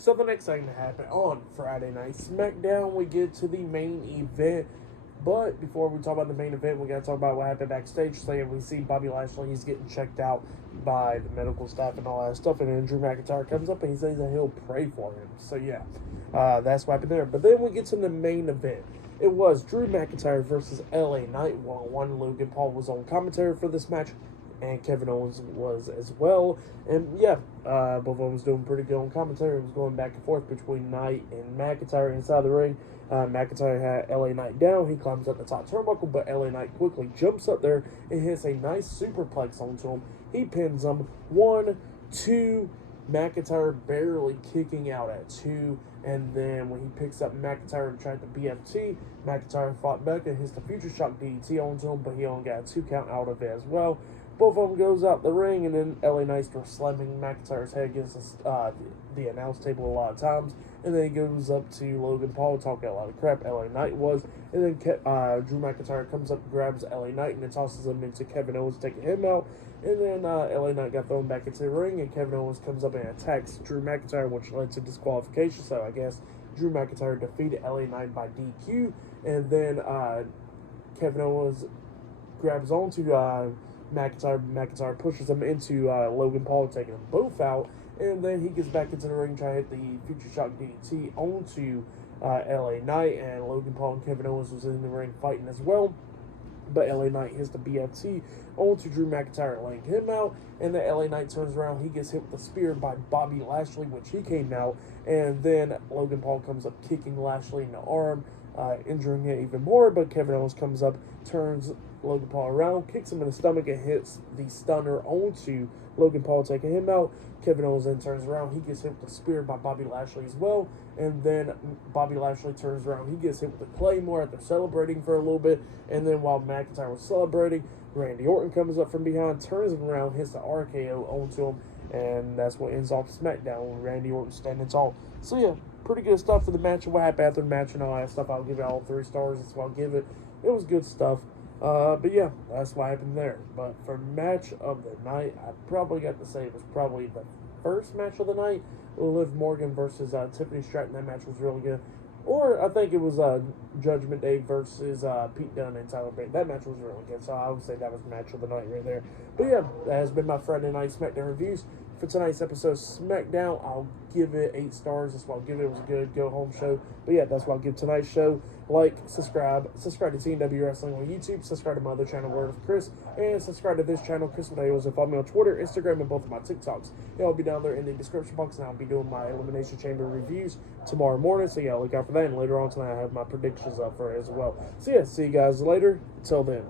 So the next thing that happened on Friday Night SmackDown, we get to the main event. But before we talk about the main event, we got to talk about what happened backstage. So yeah, we see Bobby Lashley, he's getting checked out by the medical staff and all that stuff. And then Drew McIntyre comes up and he says that he'll pray for him. So yeah, that's what happened there. But then we get to the main event. It was Drew McIntyre versus LA Knight one-on-one. Logan Paul was on commentary for this match, and Kevin Owens was as well. And yeah, both of them was doing pretty good on commentary. It was going back and forth between Knight and McIntyre inside the ring. McIntyre had LA Knight down. He climbs up the top turnbuckle, but LA Knight quickly jumps up there and hits a nice superplex onto him. He pins him. 1, 2, McIntyre barely kicking out at 2. And then when he picks up McIntyre and tried the BFT, McIntyre fought back and hits the Future Shock DDT onto him, but he only got a 2 count out of it as well. Both of them goes out the ring, and then LA Knight starts slamming McIntyre's head against the announce table a lot of times. And then he goes up to Logan Paul talking a lot of crap. LA Knight was. And then Drew McIntyre comes up, grabs LA Knight, and then tosses him into Kevin Owens, taking him out. And then LA Knight got thrown back into the ring, and Kevin Owens comes up and attacks Drew McIntyre, which led to disqualification. So I guess Drew McIntyre defeated LA Knight by DQ. And then Kevin Owens grabs onto McIntyre. McIntyre pushes him into Logan Paul, taking them both out. And then he gets back into the ring, trying to hit the Future Shock DDT onto LA Knight. And Logan Paul and Kevin Owens was in the ring fighting as well. But LA Knight hits the BFT onto Drew McIntyre, laying him out. And then LA Knight turns around. He gets hit with a spear by Bobby Lashley, which he came out. And then Logan Paul comes up, kicking Lashley in the arm, injuring it even more. But Kevin Owens comes up, turns Logan Paul around, kicks him in the stomach, and hits the stunner onto Logan Paul, taking him out. Kevin Owens then turns around. He gets hit with a spear by Bobby Lashley as well. And then Bobby Lashley turns around. He gets hit with a Claymore after celebrating for a little bit. And then while McIntyre was celebrating, Randy Orton comes up from behind, turns him around, hits the RKO onto him. And that's what ends off SmackDown with Randy Orton standing tall. So yeah, pretty good stuff for the match. And what happened after the match and all that stuff, I'll give it all 3 stars. That's what I'll give it. It was good stuff. But yeah, that's what happened there. But for match of the night, I probably got to say it was probably the first match of the night. Liv Morgan versus Tiffany Stratton. That match was really good. Or I think it was Judgment Day versus Pete Dunne and Tyler Bate. That match was really good. So I would say that was match of the night right there. But yeah, that has been my Friday Night SmackDown reviews. For tonight's episode of SmackDown, I'll give it 8 stars. That's what I'll give it. It was a good go-home show. But yeah, that's what I'll give tonight's show. Like, subscribe to TNW Wrestling on YouTube. Subscribe to my other channel, Word of Chris. And subscribe to this channel, Chris Videos. And follow me on Twitter, Instagram, and both of my TikToks. It'll be down there in the description box. And I'll be doing my Elimination Chamber reviews tomorrow morning. So yeah, look out for that. And later on tonight, I have my predictions up for it as well. So yeah, see you guys later. Until then.